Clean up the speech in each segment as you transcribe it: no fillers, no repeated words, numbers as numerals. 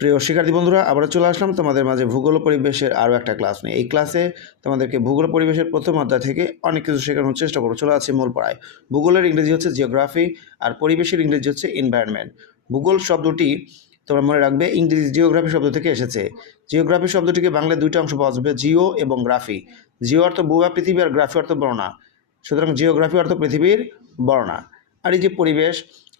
প্রিয় শিক্ষার্থী বন্ধুরা, আবারও চলে আসলাম তোমাদের মাঝে ভূগোল ও পরিবেশের আরও একটা ক্লাস নিয়ে। এই ক্লাসে তোমাদেরকে ভূগোল পরিবেশের প্রথম অধ্যায় থেকে অনেক কিছু শেখানোর চেষ্টা করবো। চলে আছে মূল পড়ায়। ভূগোলের ইংরেজি হচ্ছে জিওগ্রাফি, আর পরিবেশের ইংরেজি হচ্ছে এনভায়রনমেন্ট। ভূগোল শব্দটি তোমরা মনে রাখবে ইংরেজি জিওগ্রাফি শব্দ থেকে এসেছে। জিওগ্রাফি শব্দটিকে বাংলায় দুইটা অংশ পাওয়া যাবে, জিও এবং গ্রাফি। জিও অর্থ ভূ বা পৃথিবী, আর গ্রাফি অর্থ বর্ণনা। সুতরাং জিওগ্রাফি অর্থ পৃথিবীর বর্ণনা। আর এই যে পরিবেশ,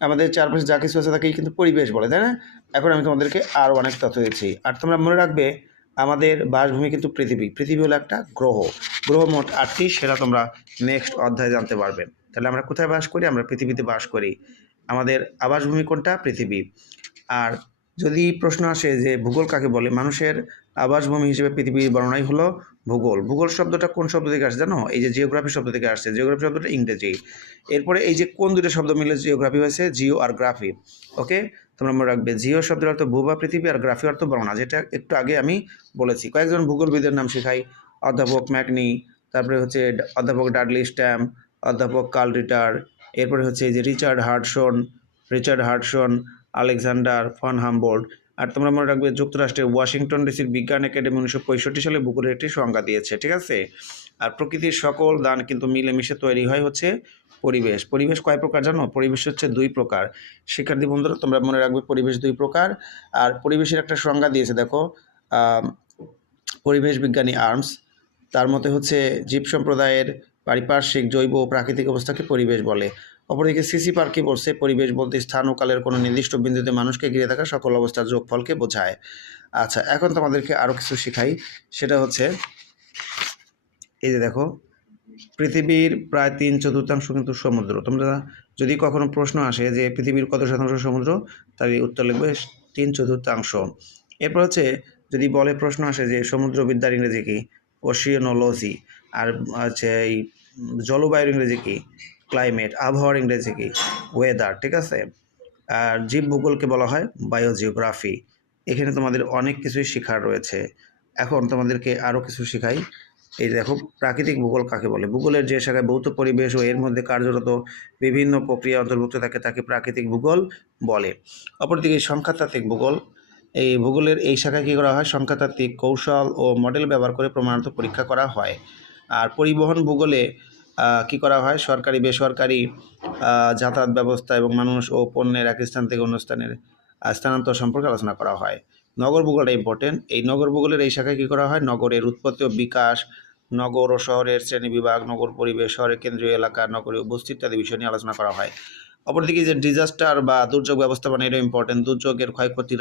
আমাদের চারপাশে যা কিছু আছে তাকেই কিন্তু পরিবেশ বলে, তাই না? এখন আমি তোমাদেরকে আরও অনেক তথ্য দিচ্ছি। আর তোমরা মনে রাখবে আমাদের বাসভূমি কিন্তু পৃথিবী। পৃথিবী হলো একটা গ্রহ। গ্রহ মোট 8টি, সেটা তোমরা নেক্সট অধ্যায়ে জানতে পারবে। তাহলে আমরা কোথায় বাস করি? আমরা পৃথিবীতে বাস করি। আমাদের আবাসভূমি কোনটা? পৃথিবী। আর যদি প্রশ্ন আসে যে ভূগোল কাকে বলে, মানুষের আবাসভূমি হিসেবে পৃথিবীর বর্ণনাই হলো ভূগোল। ভূগোল শব্দটা কোন শব্দ থেকে আসছে জানো? এই যে জিওগ্রাফি শব্দ থেকে আসছে। জিওগ্রাফি শব্দটা ইংরেজি। এরপরে এই যে কোন দুটো শব্দ মিলে জিওগ্রাফি হয়েছে? জিও আর গ্রাফি। ওকে, তোমরা মনে রাখবে জিও শব্দের অর্থ ভূ বা পৃথিবী, আর গ্রাফি অর্থ বর্ণনা, যেটা একটু আগে আমি বলেছি। কয়েকজন ভূগোলবিদের নাম শেখাই। অধ্যাপক ম্যাকনি, তারপরে হচ্ছে অধ্যাপক ডাডলি স্ট্যাম্প, অধ্যাপক কার্ল রিটার, এরপরে হচ্ছে এই যে Richard Hartshorne, Alexander von Humboldt. আর তোমরা মনে রাখবে যুক্তরাষ্ট্রের ওয়াশিংটন ডিসির বিজ্ঞান একাডেমি 1965 সালে ভূগোলের একটি সংজ্ঞা দিয়েছে, ঠিক আছে? আর প্রকৃতির সকল দান কিন্তু মিলেমিশে তৈরি হয় হচ্ছে পরিবেশ। পরিবেশ কয় প্রকার জানো? পরিবেশ হচ্ছে 2 প্রকার। শিক্ষার্থী বন্ধুরা, তোমরা মনে রাখবে পরিবেশ 2 প্রকার। আর পরিবেশের একটা সংজ্ঞা দিয়েছে, দেখো, পরিবেশ বিজ্ঞানী আর্মস। তার মতে হচ্ছে জীব সম্প্রদায়ের পারিপার্শ্বিক, জৈব ও প্রাকৃতিক অবস্থাকে পরিবেশ বলে। অপরদিকে সিসি পার্কি বলছে পরিবেশ বলতে স্থান ও কালের কোনো নির্দিষ্ট বিন্দুতে মানুষকে ঘিরে থাকা সকল অবস্থার যোগফলকে বোঝায়। আচ্ছা, এখন তোমাদেরকে আরও কিছু শেখাই। সেটা হচ্ছে এই যে দেখো, পৃথিবীর প্রায় 3/4 কিন্তু সমুদ্র। তোমরা যদি কখনো প্রশ্ন আসে যে পৃথিবীর কত শতাংশ সমুদ্র, তাহলে উত্তর লিখবে 3/4। এরপর হচ্ছে যদি বলে প্রশ্ন আসে যে সমুদ্রবিদ্যার ইংরেজি কী? ওশিয়ানোলজি। আর হচ্ছে এই জলবায়ুর ইংরেজি কী? ক্লাইমেট। আবহাওয়ার ইংরেজি কী? ওয়েদার, ঠিক আছে? আর জীব ভূগোলকে বলা হয় বায়োজিওগ্রাফি। এখানে তোমাদের অনেক কিছুই শেখার রয়েছে। এখন তোমাদেরকে আরও কিছু শেখাই। এই দেখো, প্রাকৃতিক ভূগোল কাকে বলে? ভূগোলের যে শাখায় ভৌত পরিবেশ ও এর মধ্যে কার্যরত বিভিন্ন প্রক্রিয়া অন্তর্ভুক্ত থাকে তাকে প্রাকৃতিক ভূগোল বলে। অপরদিকে সংখ্যাতাত্ত্বিক ভূগোল, এই ভূগোলের এই শাখায় কী করা হয়? সংখ্যাতাত্ত্বিক কৌশল ও মডেল ব্যবহার করে প্রমাণার্থ পরীক্ষা করা হয়। আর পরিবহন ভূগোলে কী করা হয়? সরকারি বেসরকারি যাতায়াত ব্যবস্থা এবং মানুষ ও পণ্যের এক স্থান থেকে অন্য স্থানের স্থানান্তর সম্পর্কে আলোচনা করা হয়। নগর ভূগোলটা ইম্পর্টেন্ট। এই নগর ভূগোলের এই শাখায় কী করা হয়? নগরের উৎপত্তি ও বিকাশ, নগর ও শহরের শ্রেণীবিভাগ, নগর পরিবেশ, শহরের কেন্দ্রীয় এলাকা, নগরীয় বস্তি ইত্যাদি বিষয় নিয়ে আলোচনা করা হয়। অপরদিকে যে ডিজাস্টার বা দুর্যোগ ব্যবস্থাপনা, এটা ইম্পর্টেন্ট। দুর্যোগের ক্ষয়ক্ষতির